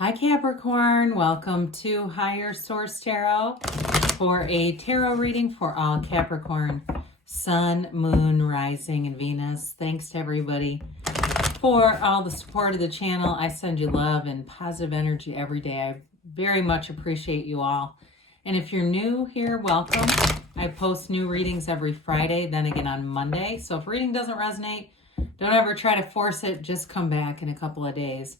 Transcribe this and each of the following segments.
Hi Capricorn, welcome to Higher Source Tarot for a tarot reading for all Capricorn, Sun, Moon, Rising, and Venus. Thanks to everybody for all the support of the channel. I send you love and positive energy every day. I very much appreciate you all. And if you're new here, welcome. I post new readings every Friday, then again on Monday. So if reading doesn't resonate, don't ever try to force it. Just come back in a couple of days.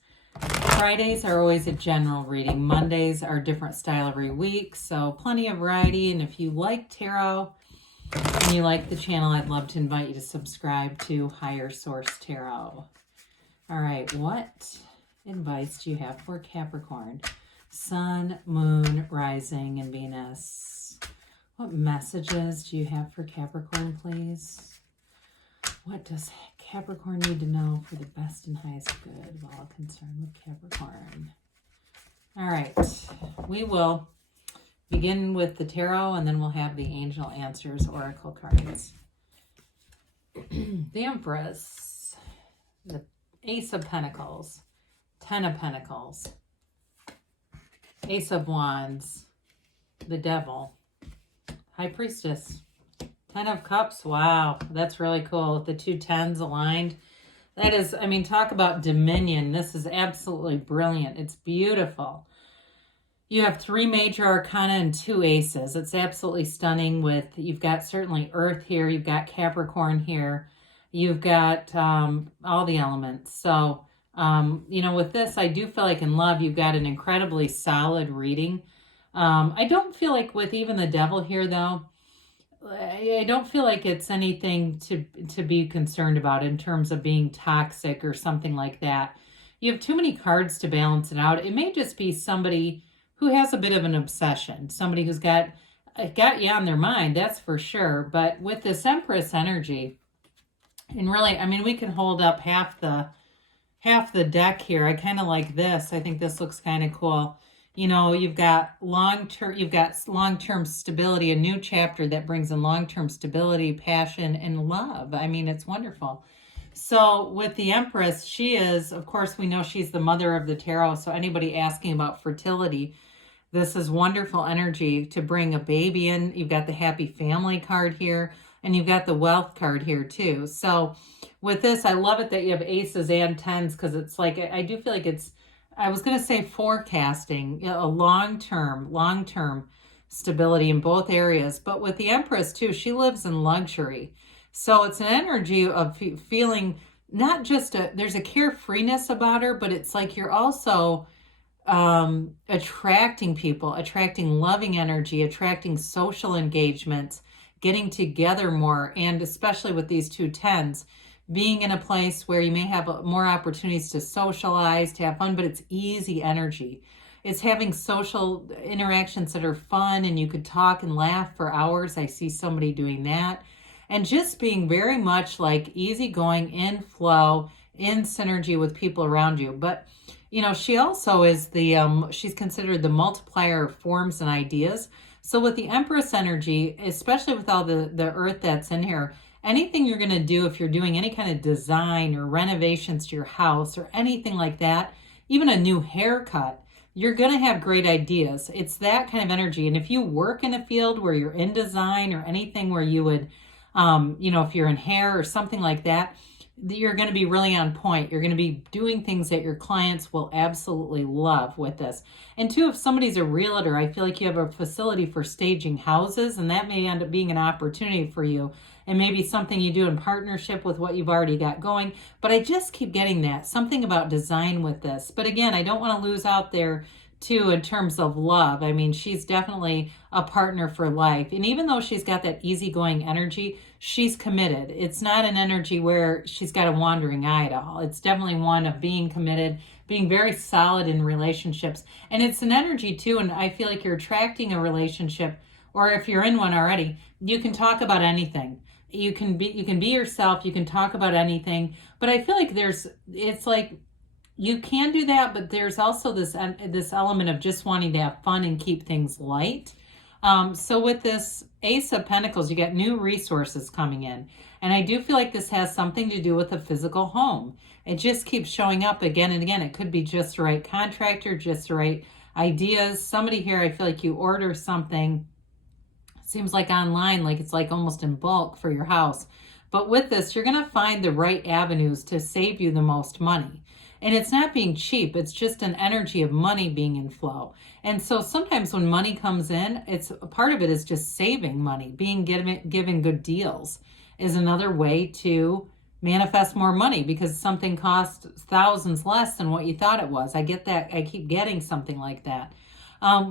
Fridays are always a general reading. Mondays are a different style every week. So plenty of variety. And if you like tarot and you like the channel, I'd love to invite you to subscribe to Higher Source Tarot. All right, what advice do you have for Capricorn? Sun, Moon, Rising, and Venus. What messages do you have for Capricorn, please? What does Capricorn need to know for the best and highest good of all concerned with Capricorn? All right, we will begin with the tarot and then we'll have the Angel Answers Oracle cards. The Empress, the Ace of Pentacles, Ten of Pentacles, Ace of Wands, the Devil, High Priestess, Ten of Cups. Wow, that's really cool. The two tens aligned. That is, I mean, talk about dominion. This is absolutely brilliant. It's beautiful. You have three major arcana and two aces. It's absolutely stunning with, you've got certainly Earth here. You've got Capricorn here. You've got all the elements. So, you know, with this, I do feel like in love, you've got an incredibly solid reading. I don't feel like with even the Devil here, though, I don't feel like it's anything to be concerned about in terms of being toxic or something like that. You have too many cards to balance it out. It may just be somebody who has a bit of an obsession, somebody who's got you on their mind, that's for sure. But with this Empress energy, and really, I mean, we can hold up half the deck here. I kind of like this. I think this looks kind of cool. You know, you've got long-term stability, a new chapter that brings in long-term stability, passion, and love. I mean, it's wonderful. So with the Empress, she is, of course, we know she's the mother of the tarot. So anybody asking about fertility, this is wonderful energy to bring a baby in. You've got the happy family card here, and you've got the wealth card here too. So with this, I love it that you have aces and tens, because it's like, I do feel like it's, I was going to say forecasting, a long-term stability in both areas. But with the Empress too, she lives in luxury. So it's an energy of feeling not just there's a carefreeness about her, but it's like you're also attracting people, attracting loving energy, attracting social engagements, getting together more. And especially with these two tens, being in a place where you may have more opportunities to socialize, to have fun, but it's easy energy. It's having social interactions that are fun and you could talk and laugh for hours. I see somebody doing that. And just being very much like easygoing, in flow, in synergy with people around you. But, you know, she also is she's considered the multiplier of forms and ideas. So with the Empress energy, especially with all the earth that's in here, anything you're going to do, if you're doing any kind of design or renovations to your house or anything like that, even a new haircut, you're going to have great ideas. It's that kind of energy. And if you work in a field where you're in design or anything where you would, you know, if you're in hair or something like that, you're going to be really on point. You're going to be doing things that your clients will absolutely love with this. And two, if somebody's a realtor, I feel like you have a facility for staging houses, and that may end up being an opportunity for you. And maybe something you do in partnership with what you've already got going. But I just keep getting that, something about design with this. But again, I don't want to lose out there too in terms of love. I mean, she's definitely a partner for life. And even though she's got that easygoing energy, she's committed. It's not an energy where she's got a wandering eye at all. It's definitely one of being committed, being very solid in relationships. And it's an energy too, and I feel like you're attracting a relationship, or if you're in one already, you can talk about anything. You can be yourself, you can talk about anything. But I feel like it's like, you can do that, but there's also this element of just wanting to have fun and keep things light. So with this Ace of Pentacles, you get new resources coming in. And I do feel like this has something to do with a physical home. It just keeps showing up again and again. It could be just the right contractor, just the right ideas. Somebody here, I feel like you order something, seems like online, like it's like almost in bulk for your house. But with this, you're going to find the right avenues to save you the most money. And it's not being cheap. It's just an energy of money being in flow. And so sometimes when money comes in, it's part of it is just saving money. Being given good deals is another way to manifest more money, because something costs thousands less than what you thought it was. I get that. I keep getting something like that.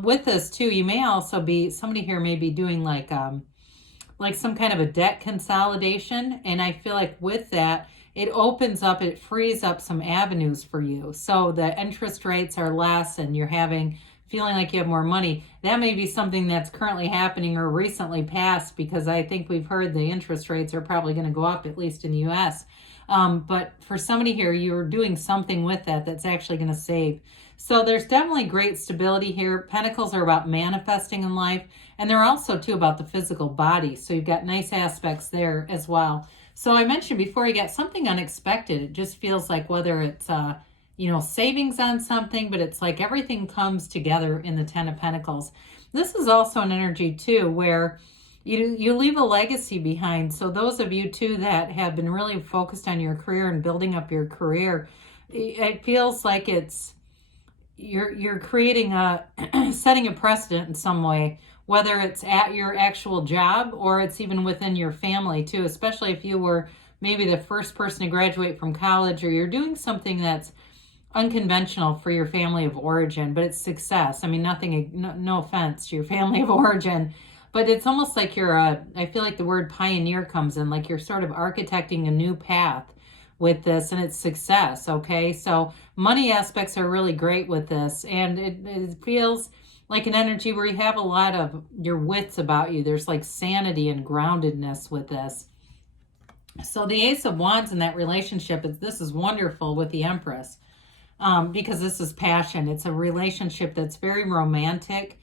With this too, you may also be, somebody here may be doing like some kind of a debt consolidation. And I feel like with that, it opens up, it frees up some avenues for you. So the interest rates are less and you're feeling like you have more money. That may be something that's currently happening or recently passed, because I think we've heard the interest rates are probably going to go up, at least in the US. But for somebody here, you're doing something with that that's actually going to save. So there's definitely great stability here. Pentacles are about manifesting in life, and they're also too about the physical body. So you've got nice aspects there as well. So I mentioned before, you get something unexpected. It just feels like whether it's, savings on something, but it's like everything comes together in the Ten of Pentacles. This is also an energy too, where you leave a legacy behind. So those of you too that have been really focused on your career and building up your career, it feels like you're creating setting a precedent in some way, whether it's at your actual job or it's even within your family too, especially if you were maybe the first person to graduate from college, or you're doing something that's unconventional for your family of origin, but it's success. I mean, no offense to your family of origin, but it's almost like I feel like the word pioneer comes in, like you're sort of architecting a new path with this, and it's success. Okay. So money aspects are really great with this. And it feels like an energy where you have a lot of your wits about you. There's like sanity and groundedness with this. So the Ace of Wands in that relationship, this is wonderful with the Empress, because this is passion. It's a relationship that's very romantic.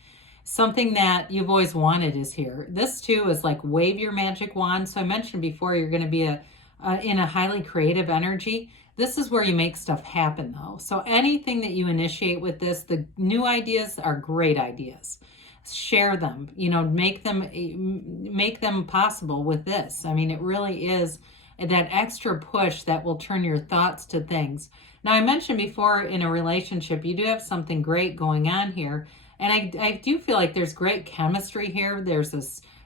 Something that you've always wanted is here. This too is like wave your magic wand. So I mentioned before, you're going to be in a highly creative energy. This is where you make stuff happen though. So anything that you initiate with this, the new ideas are great ideas. Share them, make them possible with this. I mean, it really is that extra push that will turn your thoughts to things. Now, I mentioned before, in a relationship, you do have something great going on here. And I do feel like there's great chemistry here. There's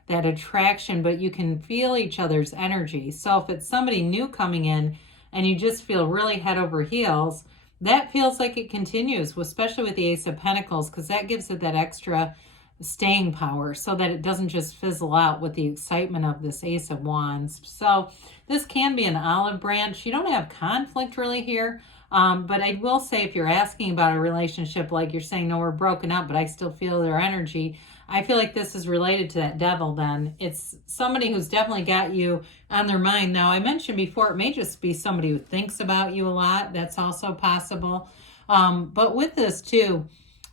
that attraction, but you can feel each other's energy. So if it's somebody new coming in and you just feel really head over heels, that feels like it continues, especially with the Ace of Pentacles, because that gives it that extra staying power so that it doesn't just fizzle out with the excitement of this Ace of Wands. So this can be an olive branch. You don't have conflict really here. But I will say, if you're asking about a relationship, like you're saying, no, we're broken up, but I still feel their energy, I feel like this is related to that devil then. It's somebody who's definitely got you on their mind. Now, I mentioned before, it may just be somebody who thinks about you a lot. That's also possible. But with this too,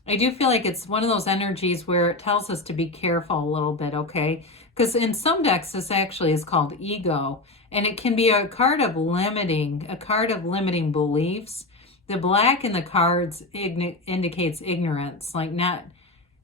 I do feel like it's one of those energies where it tells us to be careful a little bit, okay? Because in some decks, this actually is called ego. And it can be a card of limiting beliefs. The black in the cards indicates ignorance, like not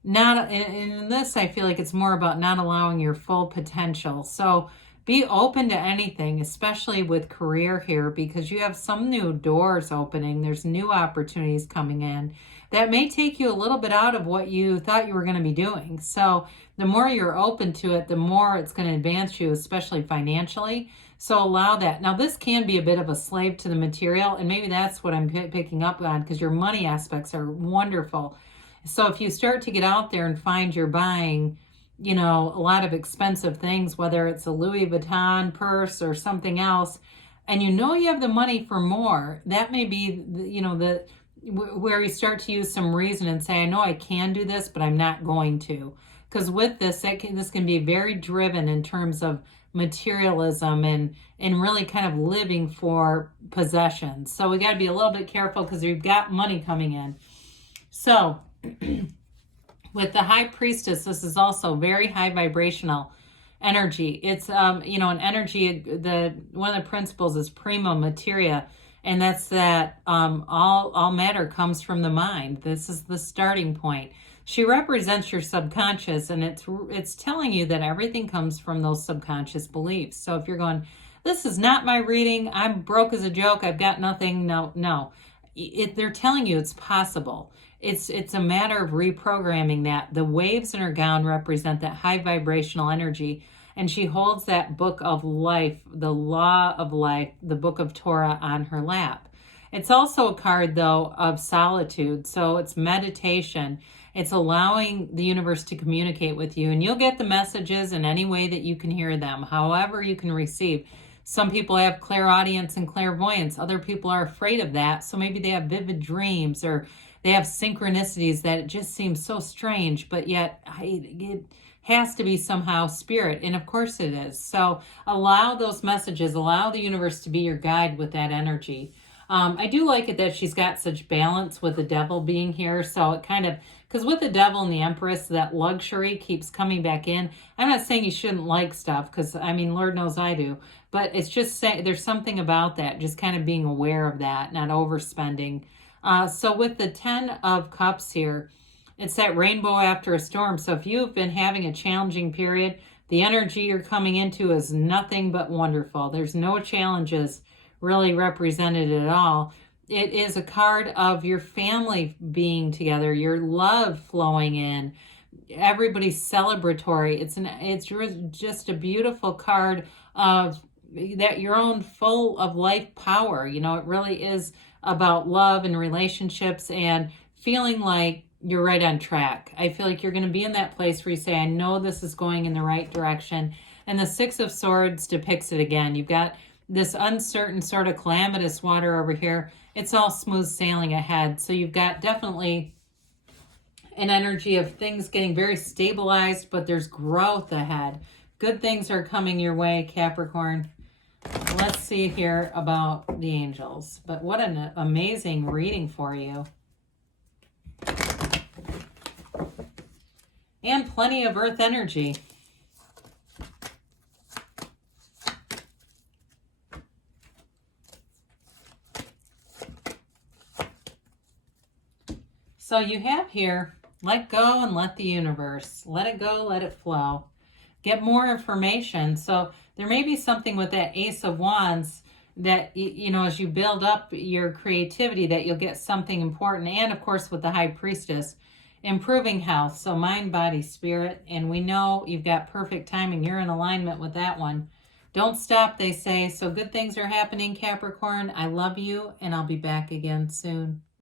in this, I feel like it's more about not allowing your full potential. So be open to anything, especially with career here, because you have some new doors opening. There's new opportunities coming in that may take you a little bit out of what you thought you were going to be doing. So the more you're open to it, the more it's going to advance you, especially financially. So allow that. Now, this can be a bit of a slave to the material, and maybe that's what I'm picking up on, because your money aspects are wonderful. So if you start to get out there and find you're buying, a lot of expensive things, whether it's a Louis Vuitton purse or something else, and you have the money for more, that may be, where you start to use some reason and say, I know I can do this, but I'm not going to. Because with this, this can be very driven in terms of materialism and really kind of living for possessions. So we got to be a little bit careful, because we've got money coming in. So With the High Priestess, this is also very high vibrational energy. It's you know, an energy, one of the principles is prima materia, and that's that all matter comes from the mind. This is the starting point. She represents your subconscious, and it's telling you that everything comes from those subconscious beliefs. So if you're going, this is not my reading, I'm broke as a joke, I've got nothing, no. They're telling you it's possible. It's a matter of reprogramming that. The waves in her gown represent that high vibrational energy, and she holds that book of life, the law of life, the book of Torah on her lap. It's also a card, though, of solitude. So it's meditation. It's allowing the universe to communicate with you, and you'll get the messages in any way that you can hear them, however you can receive. Some people have clairaudience and clairvoyance. Other people are afraid of that. So maybe they have vivid dreams, or they have synchronicities that it just seems so strange, but yet it has to be somehow spirit. And of course it is. So allow those messages, allow the universe to be your guide with that energy. I do like it that she's got such balance with the devil being here. So it kind of, because with the devil and the empress, that luxury keeps coming back in. I'm not saying you shouldn't like stuff, because I mean, Lord knows I do. But it's just saying there's something about that, just kind of being aware of that, not overspending. So with the 10 of Cups here, it's that rainbow after a storm. So if you've been having a challenging period, the energy you're coming into is nothing but wonderful. There's no challenges really represented at all. It is a card of your family being together, your love flowing in, everybody's celebratory. It's just a beautiful card of that your own full of life power. You know, it really is about love and relationships and feeling like you're right on track. I feel like you're going to be in that place where you say, I know this is going in the right direction. And the Six of Swords depicts it again. You've got this uncertain sort of calamitous water over here. It's all smooth sailing ahead. So you've got definitely an energy of things getting very stabilized, but there's growth ahead. Good things are coming your way, Capricorn. Let's see here about the angels. But what an amazing reading for you. And plenty of earth energy. So you have here, let go and let the universe. Let it go, let it flow. Get more information. So there may be something with that Ace of Wands that, you know, as you build up your creativity, that you'll get something important. And of course with the High Priestess, improving health. So mind, body, spirit. And we know you've got perfect timing. You're in alignment with that one. Don't stop, they say. So good things are happening, Capricorn. I love you, and I'll be back again soon.